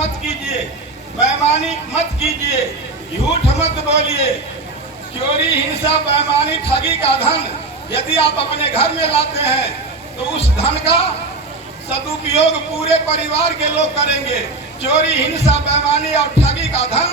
मत कीजिए, बेईमानी मत कीजिए, झूठ मत बोलिए। चोरी, हिंसा, बेईमानी, ठगी का धन यदि आप अपने घर में लाते हैं तो उस धन का सदुपयोग पूरे परिवार के लोग करेंगे। चोरी, हिंसा, बेईमानी और ठगी का धन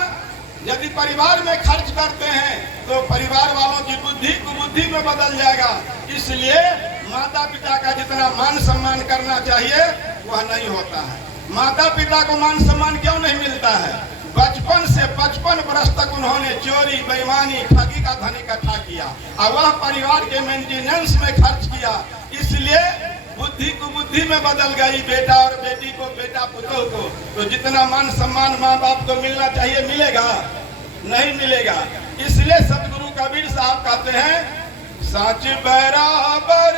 यदि परिवार में खर्च करते हैं तो परिवार वालों की बुद्धि कुबुद्धि में बदल जाएगा। इसलिए माता पिता का जितना मान सम्मान करना चाहिए वह नहीं होता है। माता पिता को मान सम्मान क्यों नहीं मिलता है? बचपन से 55 वर्ष तक उन्होंने चोरी, बेईमानी, ठगी का धन इकट्ठा किया और वह परिवार के मेंटेनेंस में खर्च किया। इसलिए बुद्धि को बुद्धि में बदल गई, बेटा और बेटी को, बेटा पुतोह को। तो जितना मान सम्मान माँ बाप को मिलना चाहिए मिलेगा? नहीं मिलेगा। इसलिए सतगुरु कबीर साहब कहते हैं, सच बराबर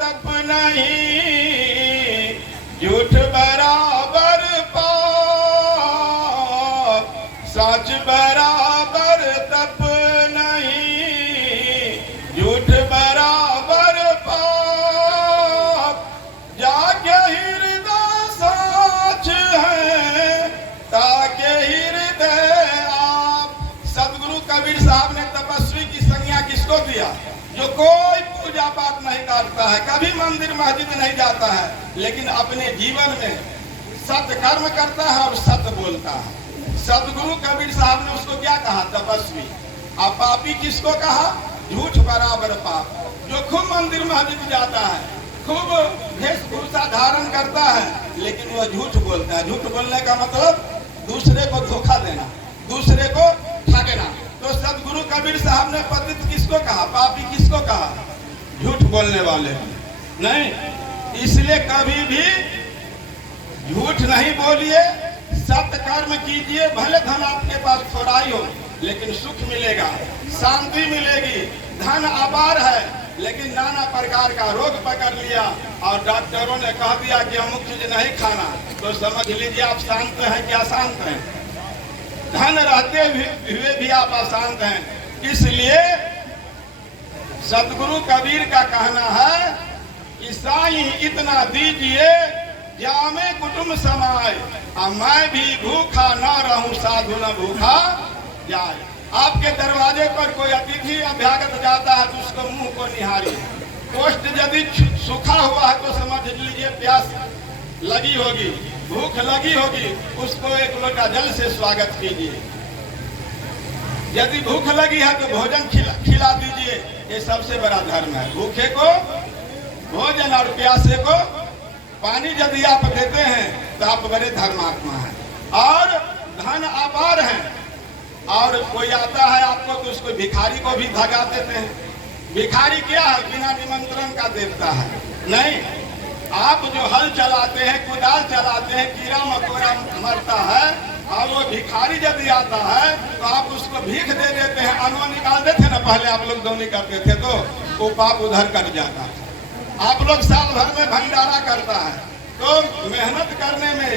तप नहीं, झूठ बराबर पाप। सच बराबर तप नहीं, झूठ बराबर पाप। जाके हृदय साच है, ताके हृदय आप। सतगुरु कबीर साहब ने तपस्वी की संज्ञा किसको दिया? जो कोई पूजा पाठ नहीं करता है, कभी मंदिर मस्जिद नहीं जाता है, लेकिन अपने जीवन में सत्य कर्म करता है और सत्य बोलता है। सतगुरु कबीर साहब ने उसको क्या कहा? तपस्वी। और पापी किसको कहा? झूठ बराबर पाप। जो खूब मंदिर मस्जिद जाता है, खूब वेशभूषा धारण करता है, लेकिन वह झूठ बोलता है। झूठ बोलने का मतलब दूसरे को धोखा देना, दूसरे को ठगना। तो सतगुरु कबीर साहब ने पतित किसको कहा? पापी किसको कहा? झूठ बोलने वाले नहीं। इसलिए कभी भी झूठ नहीं बोलिए, सत्य कर्म कीजिए। भले धन आपके पास थोड़ा ही हो, लेकिन सुख मिलेगा, शांति मिलेगी। धन अपार है, लेकिन नाना प्रकार का रोग पकड़ लिया और डॉक्टरों ने कह दिया कि अमुक चीज नहीं खाना, तो समझ लीजिए आप शांत हैं। क्या शांत हैं? धन रहते हुए भी आप अशांत हैं। इसलिए सतगुरु कबीर का कहना है कि साईं इतना दीजिए जामे कुटुंब समाए, मैं भी भूखा न रहूं साधु न भूखा जाए। आपके दरवाजे पर कोई अतिथि अभ्यागत जाता है तो उसको मुंह को निहारिए। कोष्ठ यदि सूखा हुआ है तो समझ लीजिए प्यास लगी होगी, भूख लगी होगी, उसको एक लोटा जल से स्वागत कीजिए। यदि भूख लगी है तो भोजन खिला दीजिए। ये सबसे बड़ा धर्म है। भूखे को भोजन और प्यासे को पानी यदि आप देते हैं तो आप बड़े धर्मात्मा हैं। और धन अपार है, और कोई आता है आपको तो उसको भिखारी को भी भगा देते हैं। भिखारी क्या है? बिना निमंत्रण का देवता है। नहीं, आप जो हल चलाते हैं, कुदाल चलाते हैं, कीड़ा मकोड़ा मरता है, और वो भिखारी यदि आता है तो आप उसको भीख दे देते हैं। अनवा निकाल देते ना, पहले आप लोग दौनी करते थे तो वो पाप उधर कर जाता है। आप लोग साल भर में भंडारा करता है, तो मेहनत करने में,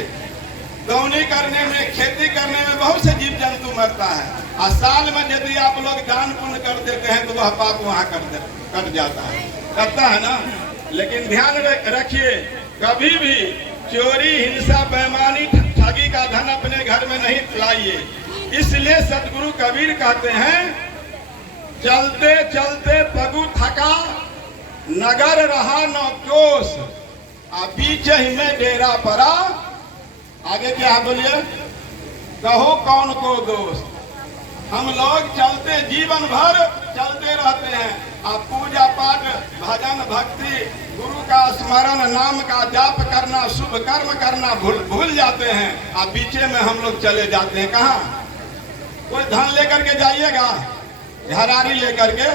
दौनी करने में, खेती करने में बहुत से जीव जंतु मरता है। और साल में यदि आप लोग दान पुण्य कर देते हैं तो वह पाप वहाँ कट जाता है, करता है ना। लेकिन ध्यान रखिए, कभी भी चोरी, हिंसा, बेईमानी, ठगी का धन अपने घर में नहीं लाइए। इसलिए सतगुरु कबीर कहते हैं, चलते चलते पगु थका, नगर रहा न कोस, बीच ही में डेरा पड़ा। आगे क्या बोलिए? कहो कौन को दोष। हम लोग चलते, जीवन भर चलते रहते हैं। आप पूजा पाठ, भजन, भक्ति, गुरु का स्मरण, नाम का जाप करना, शुभ कर्म करना भूल जाते हैं। आप बीचे में हम लोग चले जाते हैं। कहाँ? कोई धन लेकर के जाइएगा, घरारी लेकर के,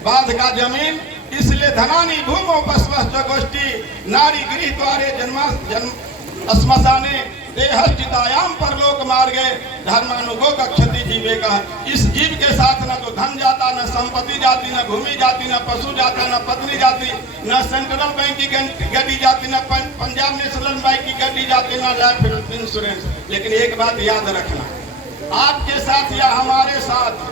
बांध का जमीन। इसलिए धनानी भूमो पश्वश्च गोष्ठी, नारी गृह द्वारे श्मशाने देहस्थितायाम परलोक मार्गे धर्मानुगो गच्छति जीवेका। इस जीव के साथ न तो धन जाता, न संपत्ति जाती, न भूमि जाती, न पशु जाता, न पत्नी जाती, न सेंट्रल बैंक की गाड़ी जाती, न पंजाब नेशनल बैंक की गाड़ी जाती, न लाइफ इंश्योरेंस। लेकिन एक बात याद रखना, आपके साथ या हमारे साथ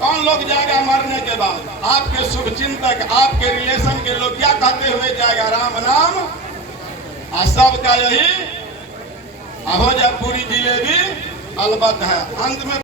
कौन लोग जाएगा मरने के बाद? आपके शुभ चिंतक, आपके रिलेशन के लोग क्या कहते हुए जाएगा? राम नाम। सबका यही हो जाए पूरी जिलेबी अलबत्त है। अंत में